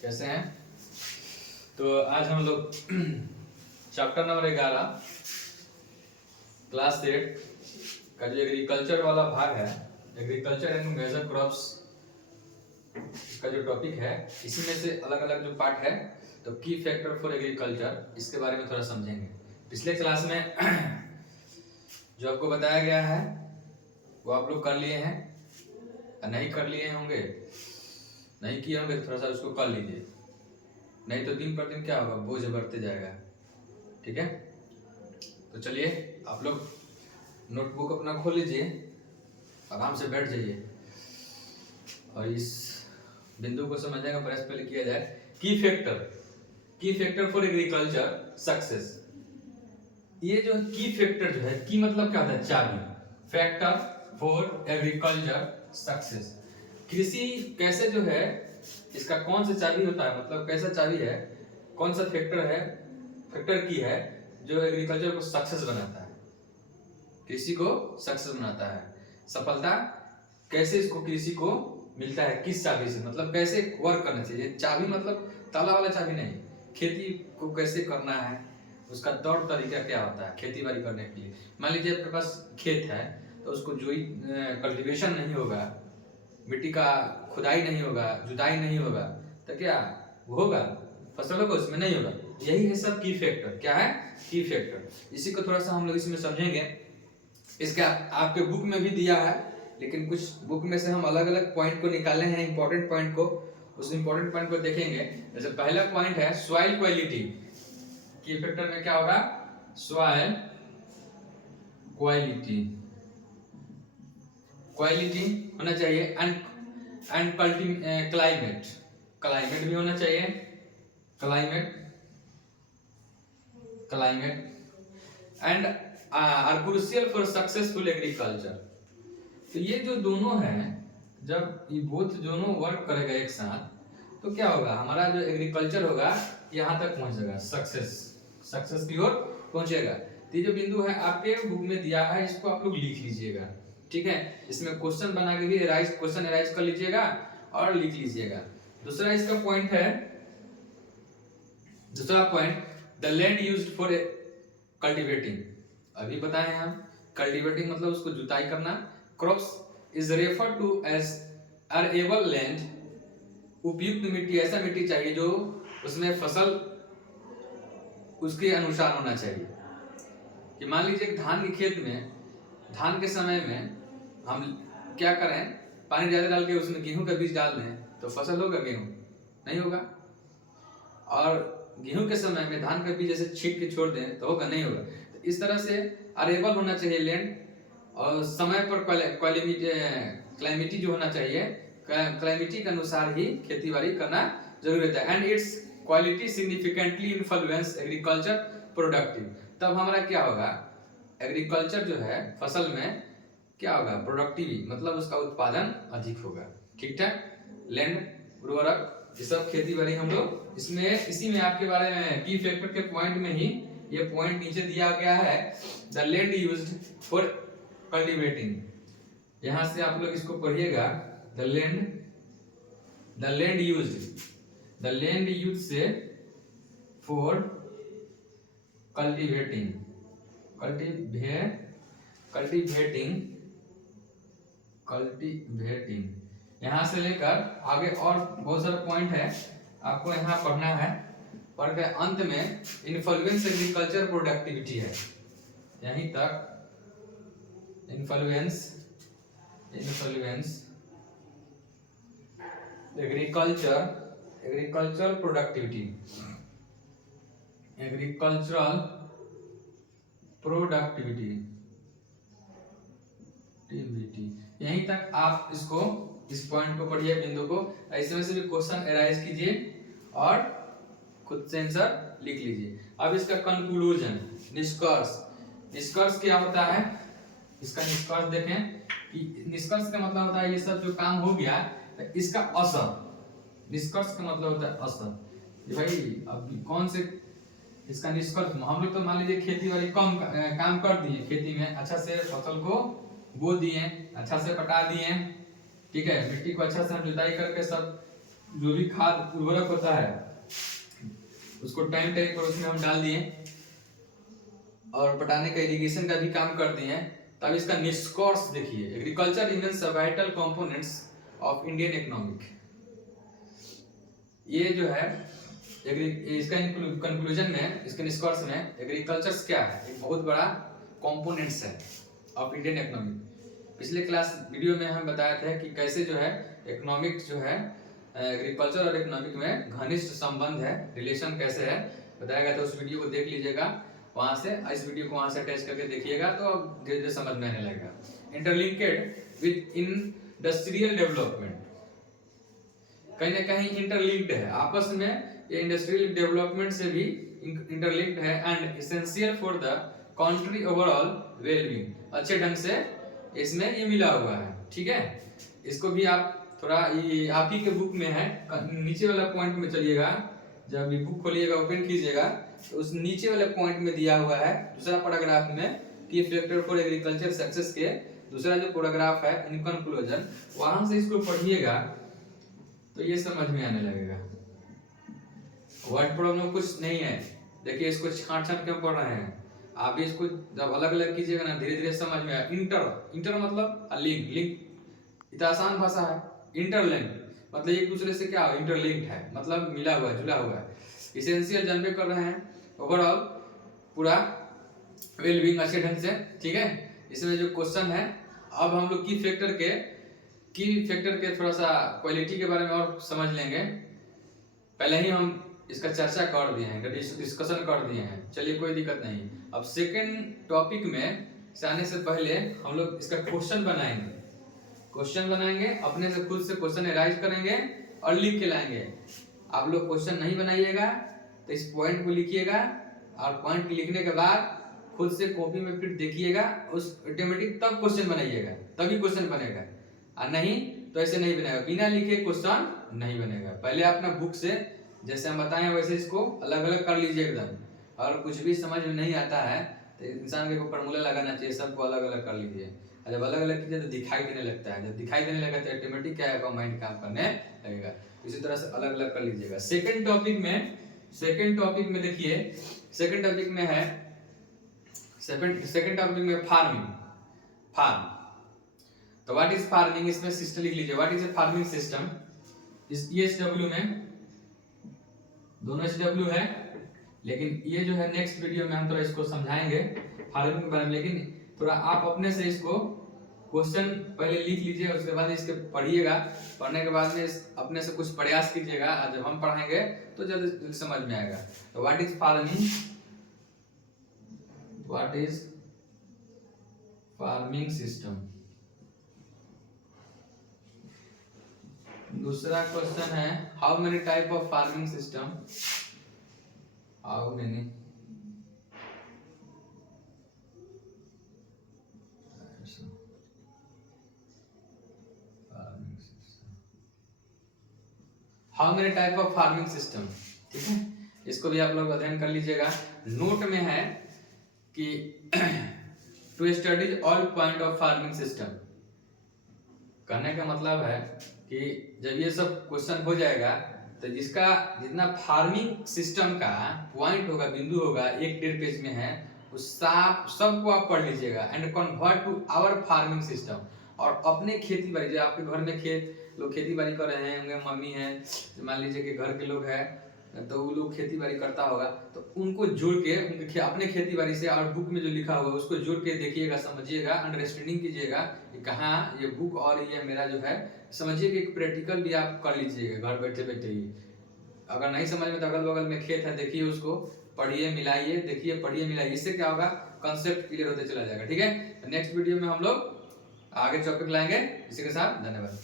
कैसे हैं? तो आज हम लोग चैप्टर नंबर 11 क्लास 8 का जो एग्रीकल्चर वाला भाग है, एग्रीकल्चर एंड मेजर क्रॉप्स का जो टॉपिक है, इसी में से अलग अलग जो पार्ट है, तो की फैक्टर फॉर एग्रीकल्चर, इसके बारे में थोड़ा समझेंगे। पिछले क्लास में जो आपको बताया गया है वो आप लोग कर लिए हैं, नहीं कर लिए होंगे, नहीं किए होंगे तो थोड़ा सा उसको कर लीजिए, नहीं तो दिन पर दिन क्या होगा, बोझ बढ़ते जाएगा। ठीक है, तो चलिए आप लोग नोटबुक अपना खोल लीजिए, आराम से बैठ जाइए और इस बिंदु को समझने का प्रयास पहले किया जाए। की फैक्टर फॉर एग्रीकल्चर सक्सेस। ये जो की फैक्टर जो है, की मतलब क्या होता है? चाबी। फैक्टर फॉर एग्रीकल्चर सक्सेस, कृषि कैसे जो है, इसका कौन सा चाबी होता है, मतलब कैसा चाबी है, कौन सा फैक्टर है, फैक्टर की है जो एग्रीकल्चर को सक्सेस बनाता है, कृषि को सक्सेस बनाता है। सफलता कैसे इसको कृषि को मिलता है, किस चाबी से, मतलब कैसे वर्क करना चाहिए। चाबी मतलब ताला वाला चाबी नहीं, खेती को कैसे करना है, उसका तौर तरीका क्या होता है खेती बाड़ी करने के लिए। मान लीजिए आपके पास खेत है तो उसको कल्टीवेशन नहीं होगा, मिट्टी का खुदाई नहीं होगा, जुताई नहीं होगा, तो क्या होगा? फसल होगा उसमें? नहीं होगा। यही है सब की फैक्टर। क्या है? की फैक्टर। इसी को थोड़ा सा हम लोग इसमें समझेंगे। इसका आपके बुक में भी दिया है, लेकिन कुछ बुक में से हम अलग अलग पॉइंट को निकाले हैं, इंपॉर्टेंट पॉइंट को, उस इंपॉर्टेंट पॉइंट को देखेंगे। जैसे पहला पॉइंट है सॉइल क्वालिटी। की फैक्टर में क्या होगा? सॉइल क्वालिटी, क्वालिटी होना चाहिए। एंड क्लाइमेट, क्लाइमेट भी होना चाहिए, climate and are crucial for successful agriculture. तो ये जो दोनों है, जब ये बोथ दोनों वर्क करेगा एक साथ, तो क्या होगा? हमारा जो एग्रीकल्चर होगा यहाँ तक पहुंचेगा, सक्सेस की ओर पहुंचेगा। तो ये जो बिंदु है आपके बुक में दिया है, इसको आप लोग लिख लीजिएगा। ठीक है, इसमें क्वेश्चन बना के भी क्वेश्चन एराइज कर लीजिएगा और लिख लीजिएगा। दूसरा इसका पॉइंट है, दूसरा point, the land used for cultivating. अभी बताए हम, कल्टीवेटिंग मतलब उसको जुताई करना। Crops is refer to as arable land. उपयुक्त मिट्टी, ऐसा मिट्टी चाहिए जो उसमें फसल उसके अनुसार होना चाहिए। कि मान लीजिए धान के खेत में, धान के समय में हम क्या करें, पानी ज्यादा डाल के उसमें गेहूं का बीज डाल दें तो फसल होगा? गेहूं नहीं होगा। और गेहूं के समय में धान का बीज जैसे छींट के छोड़ दें तो होगा? नहीं होगा। तो इस तरह से अरेबल होना चाहिए लैंड, और समय पर क्लाइमेटी जो होना चाहिए, क्लाइमेटी के अनुसार ही खेती बाड़ी करना जरूरी होता है। And it's quality significantly influence agriculture productive. तब हमारा क्या होगा? एग्रीकल्चर जो है फसल में क्या होगा? प्रोडक्टिव, मतलब उसका उत्पादन अधिक होगा। ठीक ठाक, लैंड उर्वरक, ये सब खेती बाड़ी हम लोग इसमें, इसी में आपके बारे में की फैक्टर के पॉइंट में ही ये पॉइंट नीचे दिया गया है, the land used for cultivating. यहां से आप लोग इसको पढ़िएगा, द लैंड यूज्ड से फॉर कल्टीवेटिंग, कल्टीवेटिंग यहां से लेकर आगे और बहुत सारा पॉइंट है, आपको यहाँ पढ़ना है। पढ़ के अंत में इन्फ्लुएंस एग्रीकल्चर प्रोडक्टिविटी है, यहीं तक। Influence agriculture productivity, agricultural productivity, यहीं तक आप इसको, इस पॉइंट को पढ़िए, बिंदु को। ऐसे में से भी क्वेश्चन एराइज कीजिए और खुद से आंसर लिख लीजिए। अब इसका कंक्लूजन, निष्कर्ष क्या होता है? इसका निष्कर्ष देखें कि निष्कर्ष का मतलब होता है ये सब जो काम हो गया तो इसका असर, निष्कर्ष का मतलब होता है असर। भाई अब कौन से इसका निष्कर्ष, हम लोग तो मान लीजिए खेती बाड़ी कम काम कर दिए, खेती में अच्छा से फसल को बो दिए, अच्छा से पटा दिए, ठीक है, मिट्टी को अच्छा से हम जुताई करके सब जो भी खाद उर्वरक होता है उसको टाइम टाइम पर उसमें हम डाल दिए और पटाने का इरिगेशन का भी काम कर दिए हैं। तब इसका निष्कर्ष देखिए, agriculture remains a vital components of Indian economic. ये जो है इसका कंक्लूजन में, इसके निष्कर्ष में एग्रीकल्चर क्या है, एक बहुत बड़ा कंपोनेंट्स है ऑफ इंडियन इकोनॉमी। पिछले क्लास वीडियो में हम बताए थे कि कैसे जो है इकोनॉमिक जो है एग्रीकल्चर और इकोनॉमिक में घनिष्ठ संबंध है, रिलेशन कैसे है बताया गया था। उस वीडियो को देख लीजिएगा वहां से, इस वीडियो को वहां से अटैच करके देखिएगा तो अब धीरे धीरे समझ में आने लगेगा। इंटरलिंकेड विद इंडस्ट्रियल डेवलपमेंट, कहीं ना कहीं इंटरलिंक्ड है आपस में, ये इंडस्ट्रियल डेवलपमेंट से भी इंटरलिंक्ड है। And essential for the country overall wellbeing, अच्छे ढंग से इसमें ये मिला हुआ है। ठीक है, इसको भी आप थोड़ा, ये आप ही के बुक में है, नीचे वाला पॉइंट में चलिएगा, जब ये बुक खोलिएगा ओपन कीजिएगा तो उस नीचे वाले पॉइंट में दिया हुआ है दूसरा पैराग्राफ में की फैक्टर फॉर एग्रीकल्चर सक्सेस के दूसरा जो पैराग्राफ है इन कंक्लूजन, वहां से इसको पढ़िएगा तो ये समझ में आने लगेगा। वर्ड प्रॉब्लम कुछ नहीं है, देखिए इसको छांट छांट क्यों पढ़ रहे हैं आप भी, इसको जब अलग अलग कीजिएगा ना धीरे धीरे समझ में आएगा। इंटर मतलब लिंक, इतना आसान भाषा है। इंटरलिंक मतलब एक दूसरे से क्या इंटरलिंक्ड है, मतलब मिला हुआ है, जुड़ा हुआ है। इसेंशियल जानबे कर रहे हैं, ओवरऑल पूरा वेलबींग अच्छे ढंग से। ठीक है, इसमें जो क्वेश्चन है, अब हम लोग की फैक्टर के थोड़ा सा क्वालिटी के बारे में और समझ लेंगे। पहले ही हम इसका चर्चा कर दिए हैं, डिस्कशन कर दिए हैं, चलिए कोई दिक्कत नहीं। अब सेकंड टॉपिक में से आने से पहले हम लोग इसका क्वेश्चन बनाएंगे, अपने से खुद से क्वेश्चन एराइज करेंगे और लिख के लाएंगे। आप लोग क्वेश्चन नहीं बनाइएगा तो इस पॉइंट को लिखिएगा और पॉइंट लिखने के बाद खुद से कॉपी में फिर देखिएगा, उस ऑटोमेटिक तब क्वेश्चन बनाइएगा, तभी क्वेश्चन बनेगा, और नहीं तो ऐसे नहीं बनेगा, बिना लिखे क्वेश्चन नहीं बनेगा। पहले अपना बुक से जैसे हम बताएं वैसे इसको अलग अलग कर लीजिए एकदम, और कुछ भी समझ में नहीं आता है तो इंसान के फॉर्मूला लगाना चाहिए, सबको अलग अलग कर लीजिए। जब अलग अलग कीजिए तो दिखाई देने लगता है, जब दिखाई देने लगता है ऑटोमेटिक क्या है, माइंड काम करने लगेगा। इसी तरह से अलग अलग कर लीजिएगा। सेकंड टॉपिक में देखिए, सेकंड टॉपिक में फार्म। तो व्हाट इज फार्मिंग, इसमें सिस्टम लिख लीजिए, what is a farming system. इस ESW में दोनों SW है, लेकिन ये जो है नेक्स्ट वीडियो में हम थोड़ा इसको समझाएंगे फार्मिंग के बारे में। लेकिन थोड़ा आप अपने से इसको क्वेश्चन पहले लिख लीजिए, उसके बाद इसके पढ़िएगा, पढ़ने के बाद में अपने से कुछ प्रयास कीजिएगा, जब हम पढ़ाएंगे तो जल्दी समझ में आएगा। तो व्हाट इज फार्मिंग सिस्टम। दूसरा क्वेश्चन है how many type of farming system, how many type of farming system. ठीक है, इसको भी आप लोग अध्ययन कर लीजिएगा। नोट में है कि to study all point of farming system, कहने का मतलब है कि जब ये सब क्वेश्चन हो जाएगा तो जिसका जितना फार्मिंग सिस्टम का पॉइंट होगा, बिंदु होगा, 1-1.5 पेज में है, उस सबको आप पढ़ लीजिएगा। And convert to our farming system, और अपने खेती बाड़ी, जो आपके घर में लोग खेती बाड़ी कर रहे हैं, उनके मम्मी है, मान लीजिए कि घर के लोग हैं तो वो लोग खेती बाड़ी करता होगा, तो उनको जोड़ के उनके अपने खेती बाड़ी से और बुक में जो लिखा हुआ है उसको जोड़ के देखिएगा, समझिएगा, अंडरस्टैंडिंग कीजिएगा कि कहाँ ये बुक और ये मेरा जो है, समझिए कि एक प्रैक्टिकल भी आप कर लीजिएगा घर बैठे बैठे ही। अगर नहीं समझ में तो अगल बगल में खेत है, देखिए उसको, पढ़िए, मिलाइए, देखिए, पढ़िए, मिलाइए, इससे क्या होगा, कंसेप्ट क्लियर होते चला जाएगा। ठीक है, नेक्स्ट वीडियो में हम लोग आगे टॉपिक लाएंगे। इसी के साथ धन्यवाद।